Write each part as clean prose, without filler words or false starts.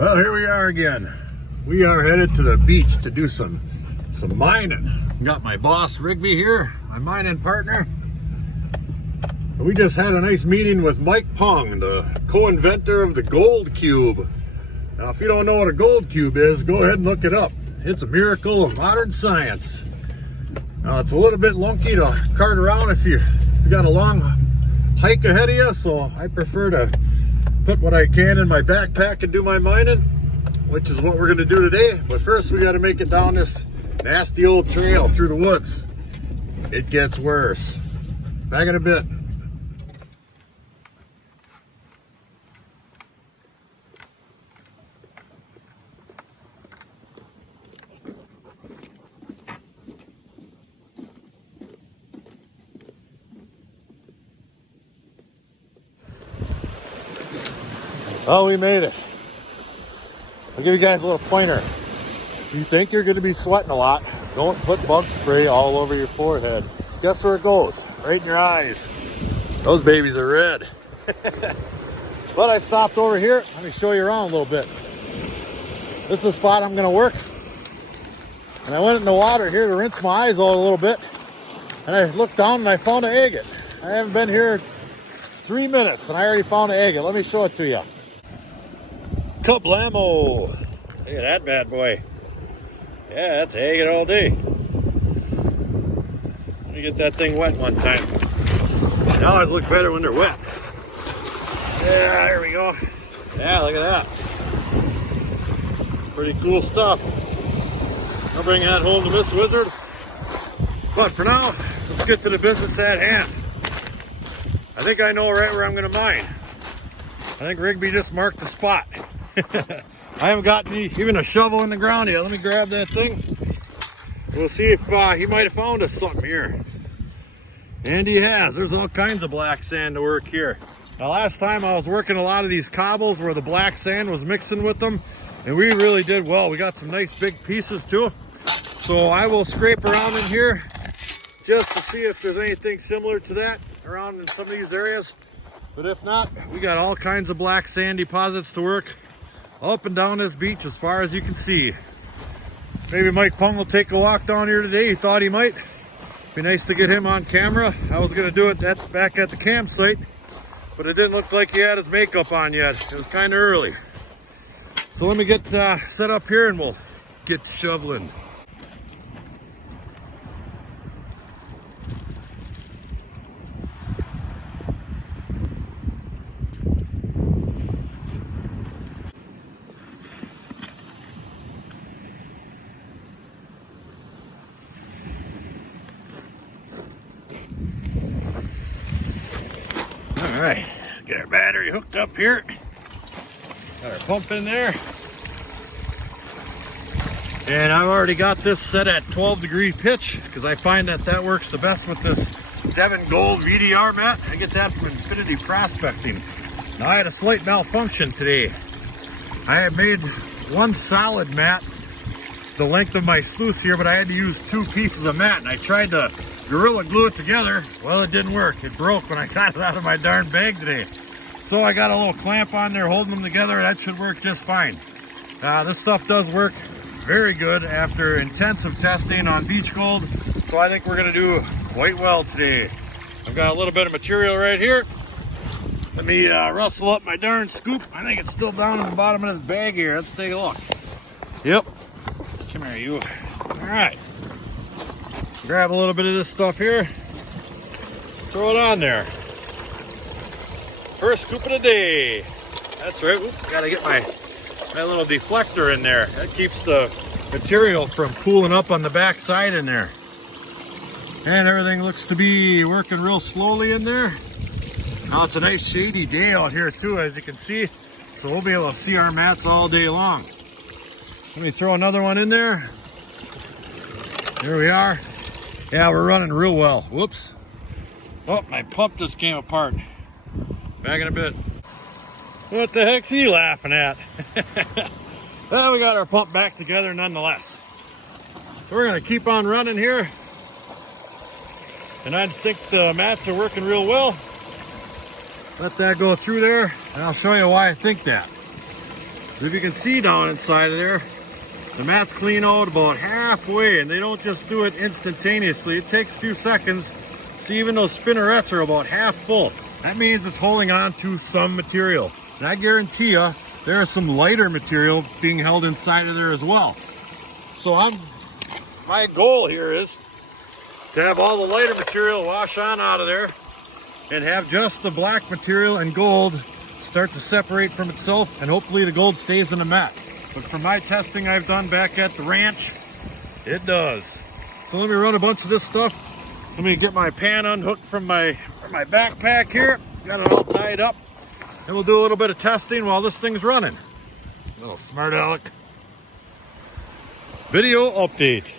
Well, here we are again. We are headed to the beach to do some mining. Got my boss Rigby here, my mining partner. We just had a nice meeting with Mike Pong, the co-inventor of the gold cube. Now, if you don't know what a gold cube is, go ahead and look it up. It's a miracle of modern science. Now, it's a little bit lunky to cart around if you got a long hike ahead of you, so I prefer to put what I can in my backpack and do my mining, which is what we're going to do today. But first, we got to make it down this nasty old trail through the woods. It gets worse. Back in a bit. Oh, we made it. I'll give you guys a little pointer. If you think you're going to be sweating a lot, don't put bug spray all over your forehead. Guess where it goes? Right in your eyes. Those babies are red. But I stopped over here. Let me show you around a little bit. This is the spot I'm going to work. And I went in the water here to rinse my eyes out a little bit. And I looked down and I found an agate. I haven't been here 3 minutes and I already found an agate. Let me show it to you. Kablamo! Look at that bad boy. Yeah, that's agate all day. Let me get that thing wet one time. They always look better when they're wet. Yeah, there we go. Yeah, look at that. Pretty cool stuff. I'll bring that home to Miss Wizard. But for now, let's get to the business at hand. I think I know right where I'm going to mine. I think Rigby just marked the spot. I haven't got even a shovel in the ground yet. Let me grab that thing. We'll see if he might have found us something here. And he has. There's all kinds of black sand to work here. Now, last time I was working a lot of these cobbles where the black sand was mixing with them, and we really did well. We got some nice big pieces too. So I will scrape around in here just to see if there's anything similar to that around in some of these areas. But if not, we got all kinds of black sand deposits to work up and down this beach as far as you can see. Maybe Mike Pung will take a walk down here today. He thought he might. Be nice to get him on camera. I was going to do it back at the campsite, but it didn't look like he had his makeup on yet. It was kind of early. So let me get set up here and we'll get shoveling. All right, let's get our battery hooked up here. Got our pump in there. And I've already got this set at 12-degree pitch because I find that works the best with this Devon Gold VDR mat. I get that from Infinity Prospecting. Now, I had a slight malfunction today. I had made one solid mat the length of my sluice here, but I had to use 2 pieces of mat, and I tried to Gorilla Glue it together. Well, it didn't work. It broke when I got it out of my darn bag today. So I got a little clamp on there holding them together. That should work just fine. This stuff does work very good after intensive testing on beach gold. So I think we're going to do quite well today. I've got a little bit of material right here. Let me rustle up my darn scoop. I think it's still down in the bottom of this bag here. Let's take a look. Yep. Come here, you. All right. Grab a little bit of this stuff here. Throw it on there. First scoop of the day. That's right. Oop, gotta get my little deflector in there. That keeps the material from cooling up on the back side in there. And everything looks to be working real slowly in there. Now it's a nice shady day out here too, as you can see. So we'll be able to see our mats all day long. Let me throw another one in there. There we are. Yeah, we're running real well. Whoops. Oh, my pump just came apart. Back in a bit. What the heck's he laughing at? Well, we got our pump back together nonetheless. So we're going to keep on running here. And I think the mats are working real well. Let that go through there, and I'll show you why I think that. If you can see down inside of there, the mat's clean out about halfway, and they don't just do it instantaneously. It takes a few seconds. See, even those spinnerets are about half full. That means it's holding on to some material. And I guarantee you, there is some lighter material being held inside of there as well. So my goal here is to have all the lighter material wash on out of there and have just the black material and gold start to separate from itself, and hopefully the gold stays in the mat. But from my testing I've done back at the ranch, it does. So let me run a bunch of this stuff. Let me get my pan unhooked from my backpack here. Got it all tied up. And we'll do a little bit of testing while this thing's running. Little smart aleck. Video update.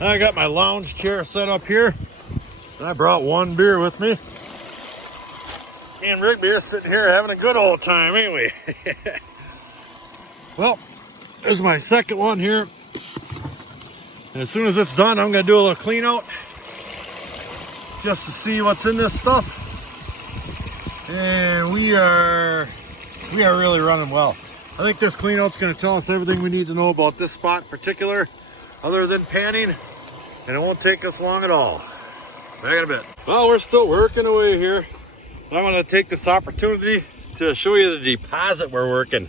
I got my lounge chair set up here. And I brought one beer with me. Me and Rigby are sitting here having a good old time, ain't we? Well, there's my second one here. And as soon as it's done, I'm gonna do a little clean out just to see what's in this stuff. And we are really running well. I think this clean out's gonna tell us everything we need to know about this spot in particular, other than panning, and it won't take us long at all. Back in a bit. Well, we're still working away here. I want to take this opportunity to show you the deposit we're working.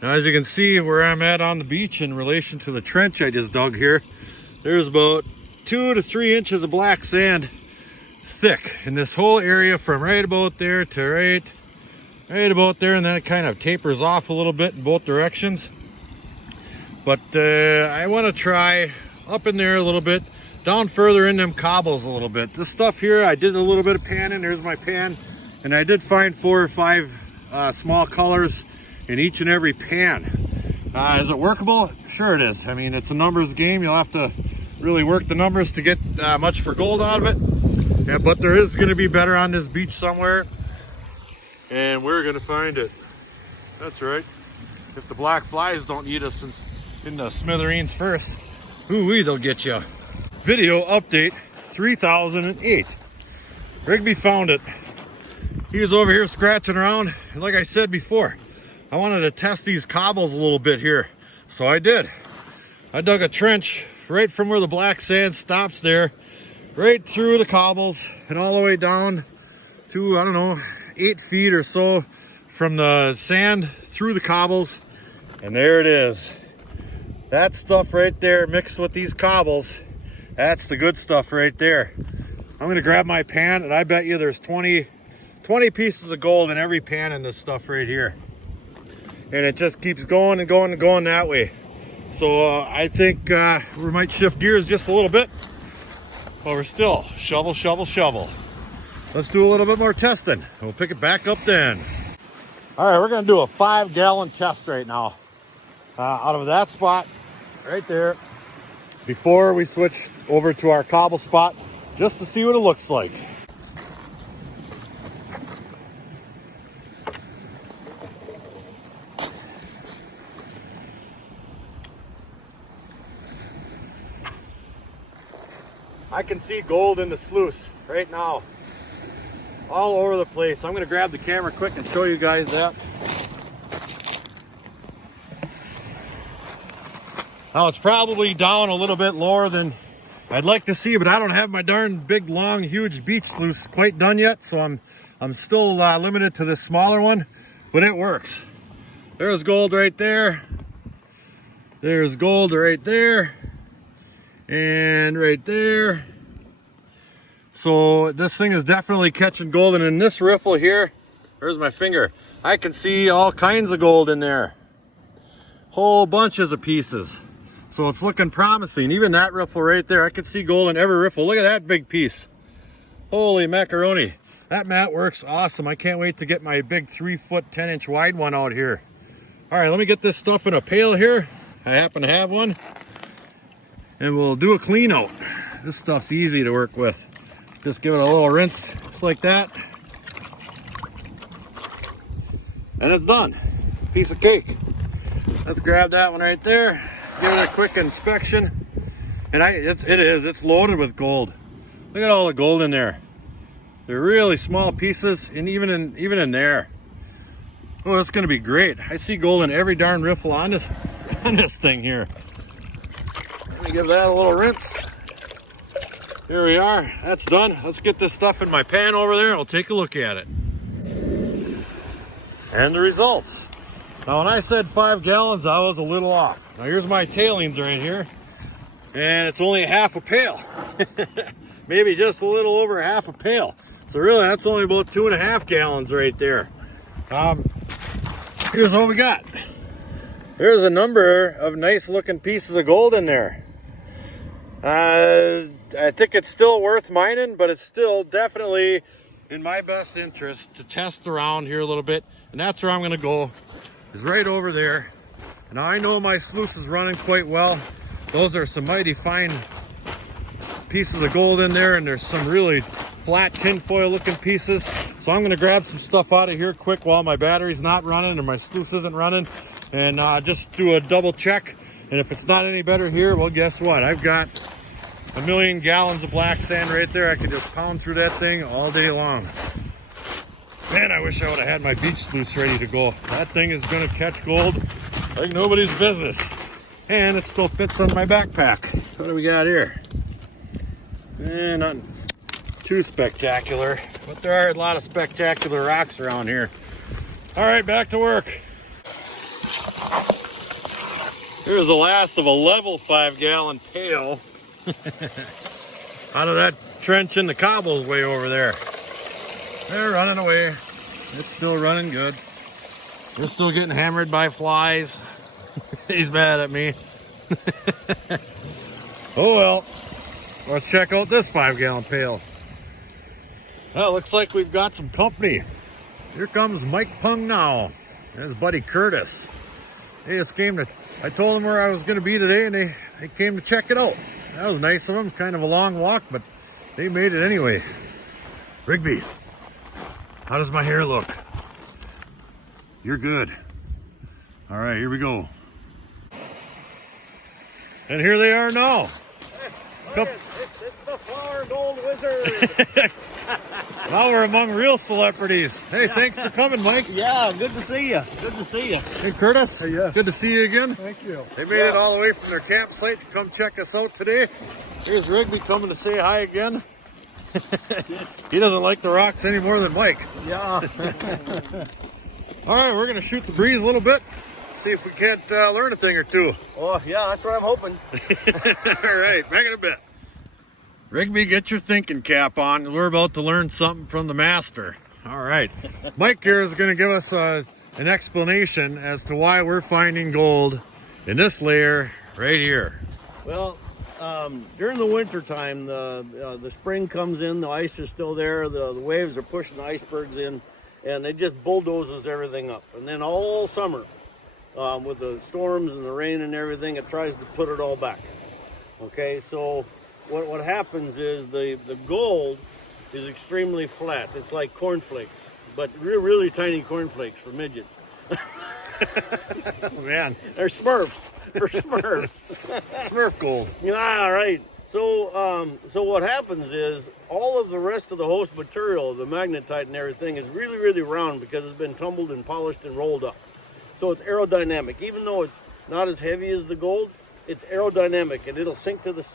Now, as you can see where I'm at on the beach in relation to the trench I just dug here, there's about 2 to 3 inches of black sand thick in this whole area, from right about there to right about there, and then it kind of tapers off a little bit in both directions. But I want to try up in there a little bit, down further in them cobbles a little bit. This stuff here, I did a little bit of panning. Here's my pan, and I did find 4 or 5 small colors in each and every pan. Is it workable? Sure it is. I mean, it's a numbers game. You'll have to really work the numbers to get much for gold out of it. Yeah, but there is going to be better on this beach somewhere, and we're going to find it. That's right. If the black flies don't eat us in the smithereens first, ooh-wee, they'll get you. Video update 3008. Rigby found it. He was over here scratching around, and like I said before, I wanted to test these cobbles a little bit here, so I did. I dug a trench right from where the black sand stops there, right through the cobbles and all the way down to, I don't know, 8 feet or so from the sand through the cobbles, and there it is. That stuff right there mixed with these cobbles, that's the good stuff right there. I'm gonna grab my pan, and I bet you there's 20 pieces of gold in every pan in this stuff right here. And it just keeps going and going and going that way. So I think we might shift gears just a little bit, but we're still shovel, shovel, shovel. Let's do a little bit more testing. We'll pick it back up then. All right, we're gonna do a 5-gallon test right now. Out of that spot right there, before we switch over to our cobble spot, just to see what it looks like. I can see gold in the sluice right now, all over the place. I'm gonna grab the camera quick and show you guys that. Now it's probably down a little bit lower than I'd like to see, but I don't have my darn big, long, huge beach sluice quite done yet, so I'm still limited to this smaller one, but it works. There's gold right there. There's gold right there. And right there. So this thing is definitely catching gold, and in this riffle here, there's my finger, I can see all kinds of gold in there, whole bunches of pieces. So it's looking promising. Even that riffle right there, I can see gold in every riffle. Look at that big piece. Holy macaroni. That mat works awesome. I can't wait to get my big 3-foot 10-inch wide one out here. All right, let me get this stuff in a pail here. I happen to have one. And we'll do a clean out. This stuff's easy to work with. Just give it a little rinse, just like that. And it's done. Piece of cake. Let's grab that one right there. Give it a quick inspection. And it's loaded with gold. Look at all the gold in there. They're really small pieces, and even in there. Oh, that's gonna be great. I see gold in every darn riffle on this thing here. Let me give that a little rinse. Here we are. That's done. Let's get this stuff in my pan over there and we'll take a look at it. And the results. Now, when I said 5 gallons, I was a little off. Now, here's my tailings right here. And it's only half a pail. Maybe just a little over half a pail. So really, that's only about 2.5 gallons right there. Here's what we got. There's a number of nice looking pieces of gold in there. I think it's still worth mining, but it's still definitely in my best interest to test around here a little bit. And that's where I'm gonna go, is right over there. Now I know my sluice is running quite well. Those are some mighty fine pieces of gold in there, and there's some really flat tinfoil looking pieces. So I'm gonna grab some stuff out of here quick while my battery's not running or my sluice isn't running, and just do a double check. And if it's not any better here, well, guess what? I've got 1,000,000 gallons of black sand right there. I could just pound through that thing all day long. Man, I wish I would have had my beach sluice ready to go. That thing is gonna catch gold like nobody's business. And it still fits on my backpack. What do we got here? Nothing too spectacular, but there are a lot of spectacular rocks around here. All right, back to work. Here's the last of a level 5-gallon pail out of that trench in the cobbles way over there. They're running away. It's still running good. We're still getting hammered by flies. He's mad at me. Oh well. Let's check out this 5-gallon pail. Well, looks like we've got some company. Here comes Mike Pung now. And his buddy Curtis. They just came to, I told them where I was going to be today, and they came to check it out. That was nice of them. Kind of a long walk, but they made it anyway. Rigby, how does my hair look? You're good. All right, here we go. And here they are now. It's the Flourgoldwizards. Now we're among real celebrities. Hey, thanks for coming, Mike. Yeah, good to see you. Good to see you. Hey, Curtis. Hey, yeah. Good to see you again. Thank you. They made it all the way from their campsite to come check us out today. Here's Rigby coming to say hi again. He doesn't like the rocks any more than Mike. Yeah. All right, we're going to shoot the breeze a little bit. See if we can't learn a thing or two. Oh, yeah, that's what I'm hoping. All right, back in a bit. Rigby, get your thinking cap on. We're about to learn something from the master. All right. Mike here is going to give us an explanation as to why we're finding gold in this layer right here. Well, during the winter time, the spring comes in, the ice is still there, the waves are pushing the icebergs in, and it just bulldozes everything up. And then all summer, with the storms and the rain and everything, it tries to put it all back. Okay, so what happens is the gold is extremely flat. It's like cornflakes, but really tiny cornflakes for midgets. Oh, man. They're Smurfs. They're Smurfs. Smurf gold. Yeah, right. So what happens is all of the rest of the host material, the magnetite and everything, is really round because it's been tumbled and polished and rolled up. So it's aerodynamic. Even though it's not as heavy as the gold, it's aerodynamic, and it'll sink to the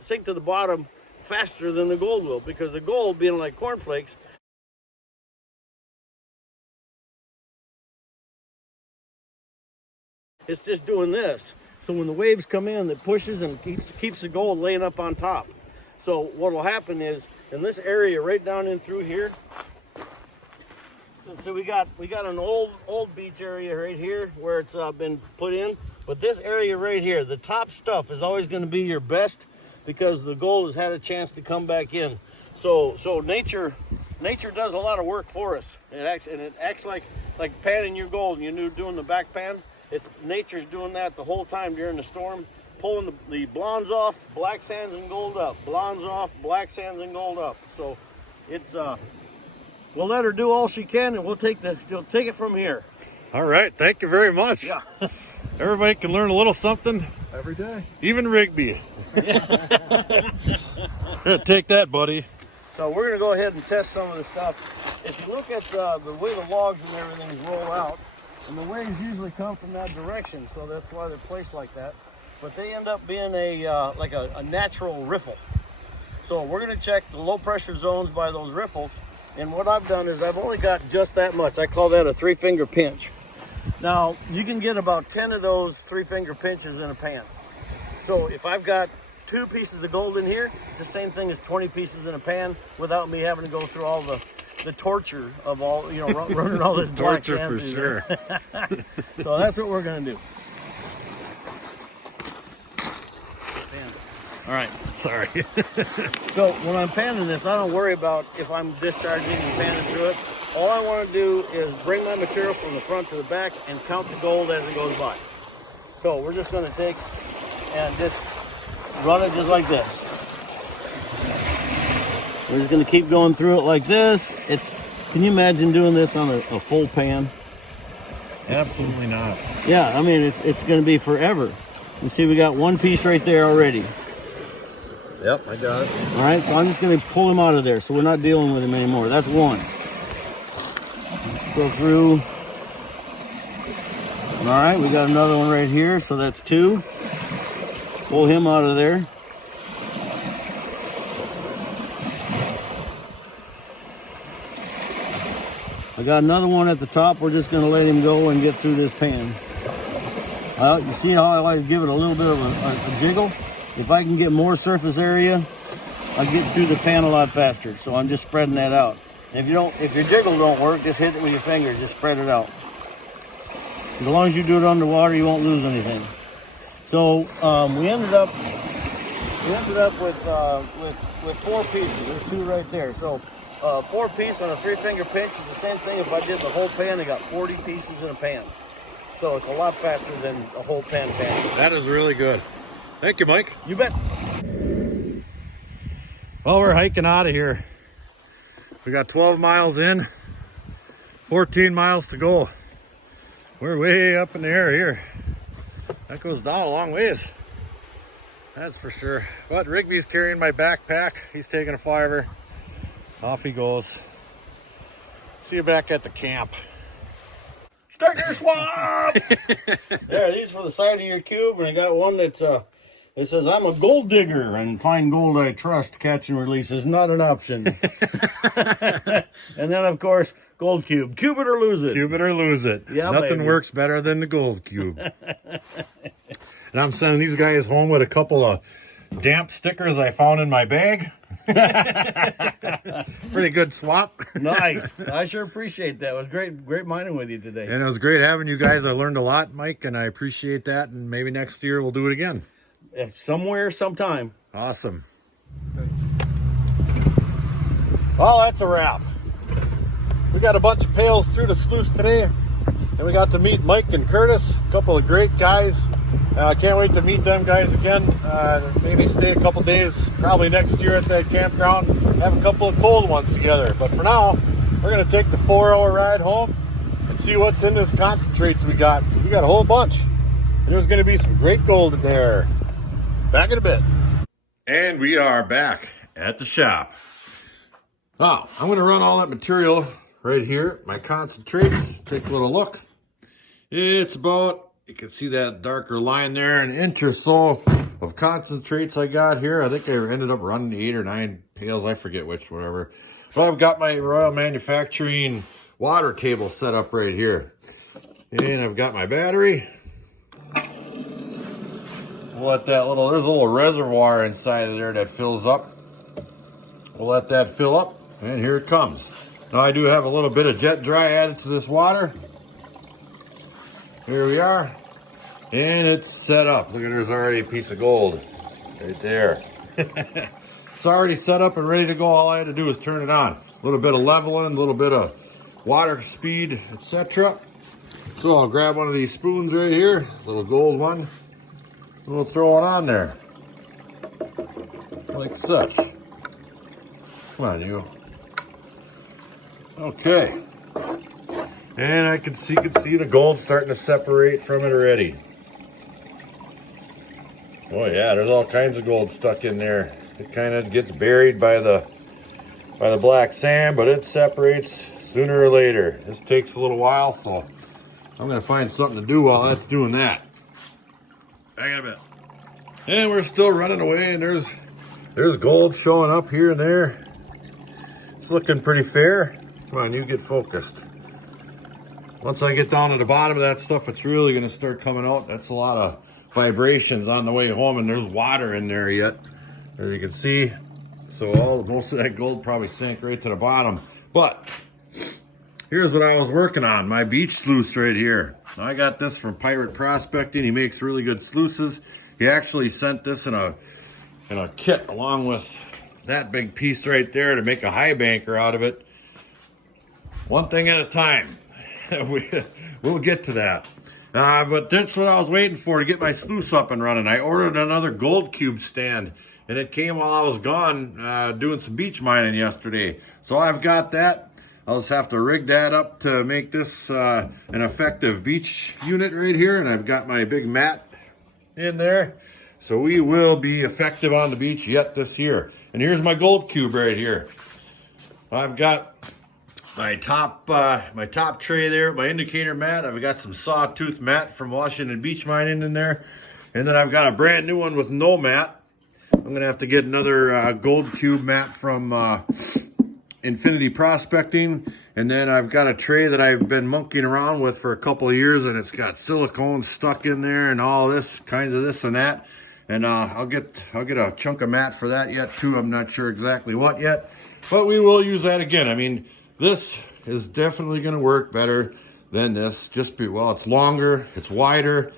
sink to the bottom faster than the gold will, because the gold, being like cornflakes, it's just doing this. So when the waves come in, it pushes and keeps the gold laying up on top. So what will happen is, in this area right down in through here, so we got an old beach area right here where it's been put in. But this area right here, the top stuff is always going to be your best, because the gold has had a chance to come back in. So nature does a lot of work for us. It acts like panning your gold, and you're doing the back pan. It's nature's doing that the whole time during the storm, pulling the blondes off, black sands and gold up, blondes off, black sands and gold up. So it's we'll let her do all she can, and she'll take it from here. All right, thank you very much. Yeah. Everybody can learn a little something. Every day. Even Rigby. Take that, buddy. So we're gonna go ahead and test some of this stuff. If you look at the way the logs and everything roll out, and the waves usually come from that direction, so that's why they're placed like that. But they end up being like a natural riffle. So we're gonna check the low pressure zones by those riffles. And what I've done is I've only got just that much. I call that a 3-finger pinch. Now, you can get about 10 of those 3-finger pinches in a pan. So if I've got 2 pieces of gold in here, it's the same thing as 20 pieces in a pan without me having to go through all the torture of all, you know, running all this black sand through sure. there. So that's what we're gonna do. All right, Sorry. so when I'm panning this, I don't worry about if I'm discharging and panning through it. All I want to do is bring my material from the front to the back and count the gold as it goes by. So we're just going to take and just run it just like this. We're just going to keep going through it like this. Can you imagine doing this on a full pan? Absolutely not. Yeah, I mean, it's going to be forever. You see, we got 1 piece right there already. Yep, I got it. All right, so I'm just going to pull him out of there, so we're not dealing with him anymore. That's 1. Go through. All right, we got another one right here, so that's 2. Pull him out of there. I got another one at the top. We're just going to let him go and get through this pan. You see how I always give it a little bit of a jiggle? If I can get more surface area, I get through the pan a lot faster. So I'm just spreading that out. And if your jiggle don't work, just hit it with your fingers. Just spread it out. As long as you do it underwater, you won't lose anything. So we ended up with 4 pieces. There's 2 right there. So 4 piece on a 3-finger pinch is the same thing. If I did the whole pan, I got 40 pieces in a pan. So it's a lot faster than a whole pan. That is really good. Thank you, Mike. You bet. Well, we're hiking out of here. We got 12 miles in, 14 miles to go. We're way up in the air here. That goes down a long ways. That's for sure. But Rigby's carrying my backpack. He's taking a 5er. Off he goes. See you back at the camp. Sticker swap! There, these for the side of your cube, and I got one that's it says, "I'm a gold digger, and find gold I trust. Catch and release is not an option." And then, of course, gold cube. Cube it or lose it. Cube it or lose it. Yeah, nothing baby. works better than the gold cube. And I'm sending these guys home with a couple of damp stickers I found in my bag. Pretty good swap. Nice. I sure appreciate that. It was great mining with you today. And it was great having you guys. I learned a lot, Mike, and I appreciate that. And maybe next year we'll do it again. If somewhere, sometime. Awesome. Well, that's a wrap. We got a bunch of pails through the sluice today, and we got to meet Mike and Curtis, a couple of great guys. I can't wait to meet them guys again. Maybe stay a couple days, probably next year at that campground, have a couple of cold ones together. But for now, we're going to take the 4-hour ride home and see what's in this concentrates we got. We got a whole bunch, and there's going to be some great gold in there. Back in a bit. And we are back at the shop. Now, I'm going to run all that material right here, my concentrates. Take a little look. It's about, you can see that darker line there, 1 inch or so of concentrates I got here. I think I ended up running 8 or 9 pails. I forget which, whatever. But I've got my Royal Manufacturing water table set up right here. And I've got my battery. We'll let that there's a little reservoir inside of there that fills up. We'll let that fill up, and here it comes. Now I do have a little bit of jet dry added to this water. Here we are, and it's set up. Look at, there's already a piece of gold right there. It's already set up and ready to go. All I had to do was turn it on. A little bit of leveling, a little bit of water speed, etc. So I'll grab one of these spoons right here, little gold one. We'll throw it on there, like such. Come on, you. Okay. And you can see the gold starting to separate from it already. Oh yeah, there's all kinds of gold stuck in there. It kind of gets buried by the by the black sand, but it separates sooner or later. This takes a little while, so I'm gonna find something to do while that's doing that. Back in a bit. And we're still running away, and there's gold showing up here and there. It's looking pretty fair. Come on, you get focused. Once I get down to the bottom of that stuff, it's really gonna start coming out. That's a lot of vibrations on the way home, and there's water in there yet, as you can see. So most of that gold probably sank right to the bottom. But here's what I was working on, my beach sluice right here. I got this from Pirate Prospecting. He makes really good sluices. He actually sent this in a kit along with that big piece right there to make a high banker out of it. One thing at a time. We'll get to that. But that's what I was waiting for to get my sluice up and running. I ordered another gold cube stand, and it came while I was gone doing some beach mining yesterday. So I've got that. I'll just have to rig that up to make this an effective beach unit right here. And I've got my big mat in there. So we will be effective on the beach yet this year. And here's my gold cube right here. I've got my top tray there, my indicator mat. I've got some sawtooth mat from Washington Beach Mining in there. And then I've got a brand new one with no mat. I'm gonna have to get another gold cube mat from Infinity Prospecting. And then I've got a tray that I've been monkeying around with for a couple of years, and it's got silicone stuck in there and all this kinds of this and that. And I'll get a chunk of mat for that yet too. I'm not sure exactly what yet, but we will use that again. I mean, this is definitely going to work better than this. Well, it's longer, it's wider,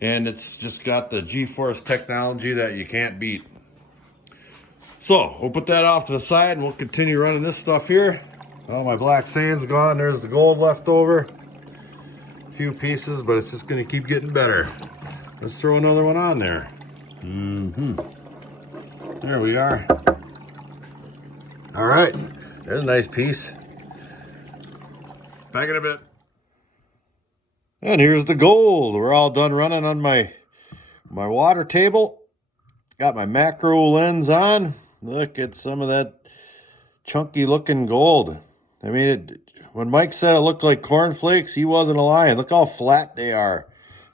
and it's just got the G-force technology that you can't beat. So we'll put that off to the side, and we'll continue running this stuff here. Well, my black sand's gone. There's the gold left over. A few pieces, but it's just going to keep getting better. Let's throw another one on there. There we are. All right, there's a nice piece. Back in a bit. And here's the gold. We're all done running on my water table. Got my macro lens on. Look at some of that chunky looking gold. I mean, when Mike said it looked like cornflakes, he wasn't lying. Look how flat they are.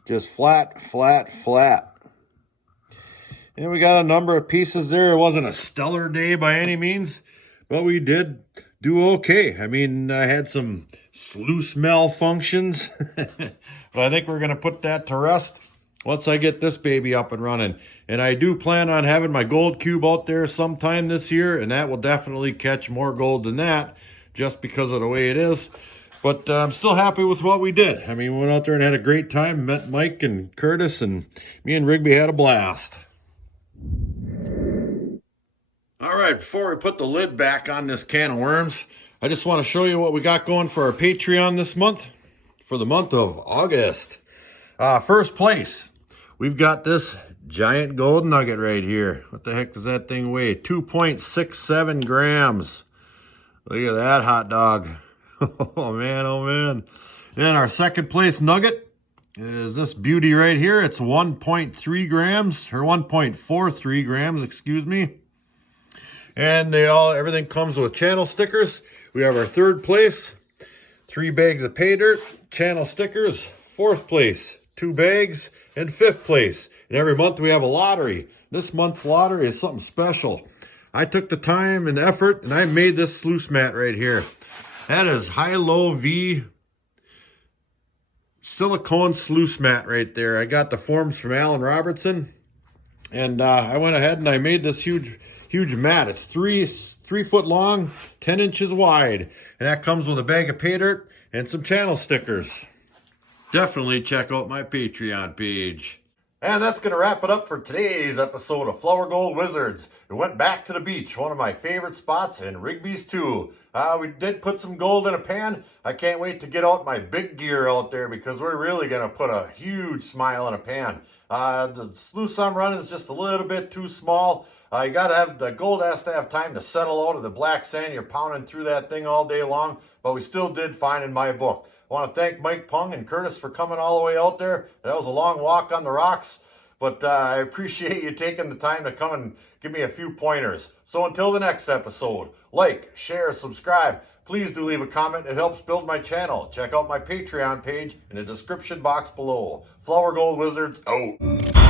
Just flat, flat, flat. And we got a number of pieces there. It wasn't a stellar day by any means, but we did do okay. I mean, I had some sluice malfunctions, but I think we're going to put that to rest once I get this baby up and running. And I do plan on having my gold cube out there sometime this year, and that will definitely catch more gold than that just because of the way it is. But I'm still happy with what we did. I mean, we went out there and had a great time, met Mike and Curtis, and me and Rigby had a blast. All right, before we put the lid back on this can of worms, I just want to show you what we got going for our Patreon this month, for the month of August. First place, we've got this giant gold nugget right here. What the heck does that thing weigh? 2.67 grams. Look at that hot dog. Oh man, oh man. And our second place nugget is this beauty right here. It's 1.3 grams, or 1.43 grams, excuse me. And everything comes with channel stickers. We have our third place, 3 bags of PAYDIRT, channel stickers. Fourth place, 2 bags, and fifth place. And every month we have a lottery. This month's lottery is something special. I took the time and effort, and I made this sluice mat right here. That is high-low V silicone sluice mat right there. I got the forms from Alan Robertson, and I went ahead and I made this huge mat. It's 3 foot long, 10 inches wide, and that comes with a bag of PAYDIRT and some channel stickers. Definitely check out my Patreon page. And that's going to wrap it up for today's episode of Flourgoldwizards. We went back to the beach, one of my favorite spots, and Rigby's too. We did put some gold in a pan. I can't wait to get out my big gear out there because we're really going to put a huge smile in a pan. The sluice I'm running is just a little bit too small. You got to have, the gold has to have time to settle out of the black sand. You're pounding through that thing all day long, but we still did fine in my book. I want to thank Mike Pung and Curtis for coming all the way out there. That was a long walk on the rocks. But I appreciate you taking the time to come and give me a few pointers. So until the next episode, like, share, subscribe. Please do leave a comment. It helps build my channel. Check out my Patreon page in the description box below. Flourgoldwizards out.